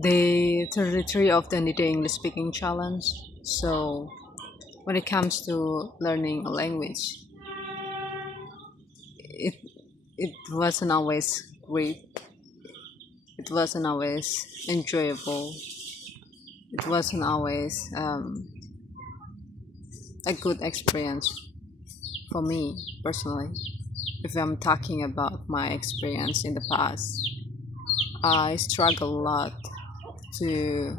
day 33 of the Nite English Speaking Challenge. So, when it comes to learning a language, it it wasn't always great. It wasn't always enjoyable. It wasn't always a good experience for me personally. If I'm talking about my experience in the past, I struggle a lot to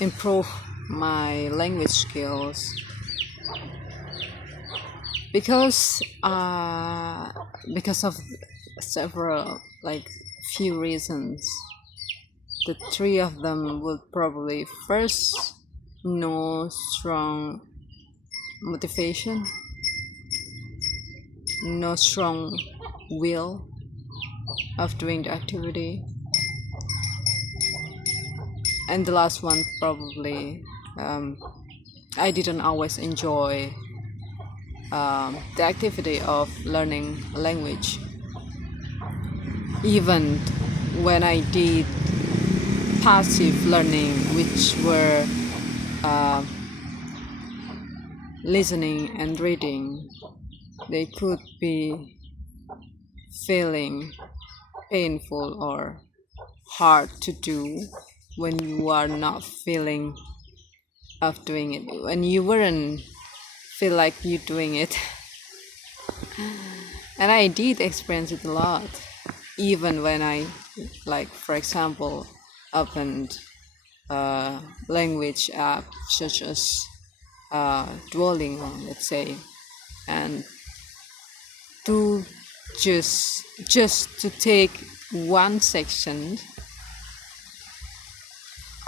improve my language skills because because of several few reasons. The three of them would probably first, no strong motivation, no strong will of doing the activity, and the last one probably I didn't always enjoy the activity of learning a language. Even when I did passive learning, which were uh, listening and reading, they could be feeling painful or hard to do when you are not feeling of doing it, when you weren't feel like you doing it. And I did experience it a lot, even when I, like for example, opened a language app such as Duolingo, let's say, and to just to take one section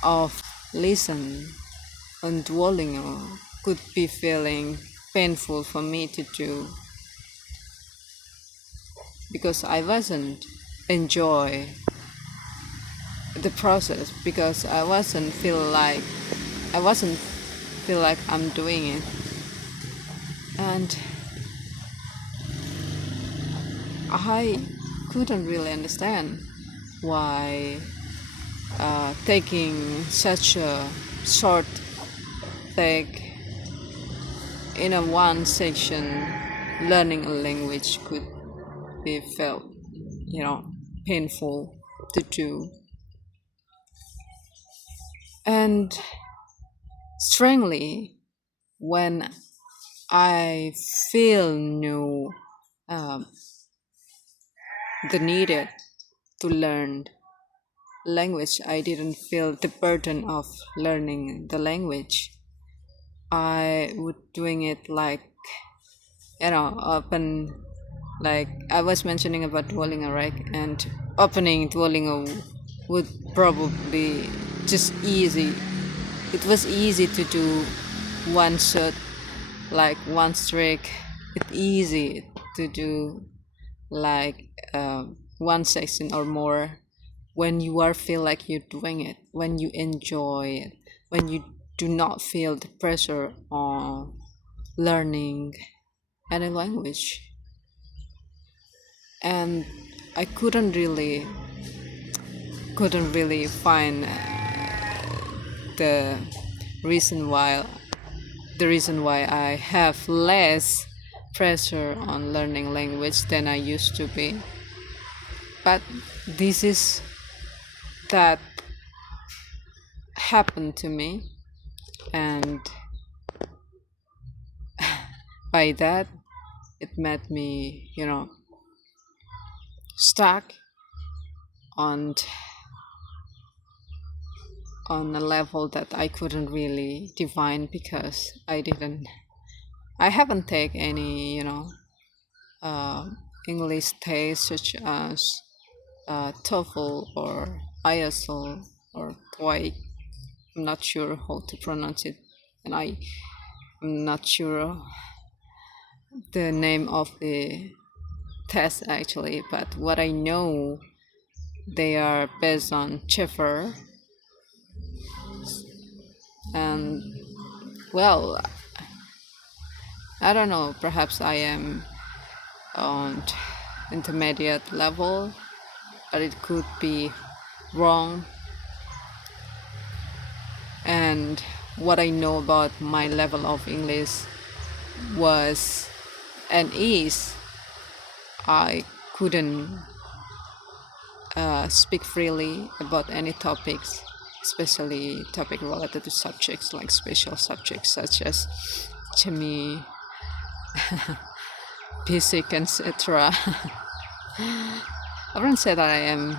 of listen on Duolingo could be feeling painful for me to do because I wasn't enjoy the process, because I wasn't feel like I'm doing it. And I couldn't really understand why taking such a short take in a one section learning a language could be felt, painful to do. And strangely, when I feel um, the needed to learn language, I didn't feel the burden of learning the language. I would doing it open, like I was mentioning about Duolingo, right? And opening Duolingo would probably just easy. It was easy to do one shot, like one streak. It's easy to do like one section or more when you are feel like you're doing it, when you enjoy it, when you do not feel the pressure on learning any language. And I couldn't really find the reason why I have less pressure on learning language than I used to be. But this is that happened to me, and by that it made me, stuck on a level that I couldn't really define, because I haven't taken any, uh, English tests such as TOEFL or ISL or TOEIC. I'm not sure how to pronounce it, and I'm not sure the name of the test actually. But what I know, they are based on Cheffer, and well, I don't know. Perhaps I am on intermediate level, but it could be wrong. and what I know about my level of English was and is I couldn't speak freely about any topics, especially topic related to subjects like special subjects such as chemistry, physics, etc. I wouldn't say that I am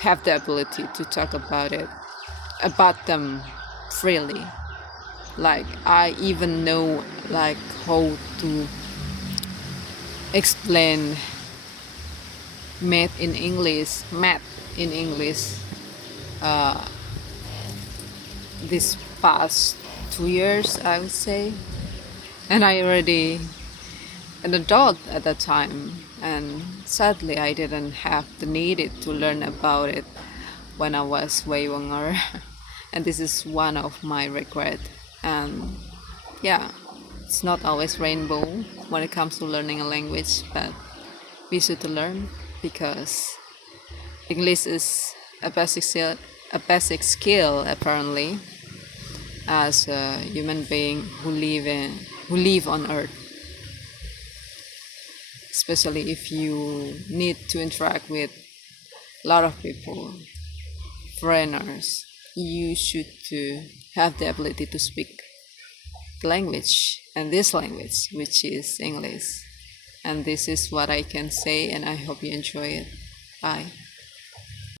have the ability to talk about them freely. Like I even know like how to explain math in English this past 2 years, I would say. And I already an adult at that time, and sadly I didn't have the needed to learn about it when I was way younger. And this is one of my regret. And yeah, it's not always rainbow when it comes to learning a language, but we should learn because English is a basic skill apparently as a human being who live on earth, especially if you need to interact with a lot of people, foreigners. You should to have the ability to speak the language, and this language, which is English. And this is what I can say, and I hope you enjoy it. Bye.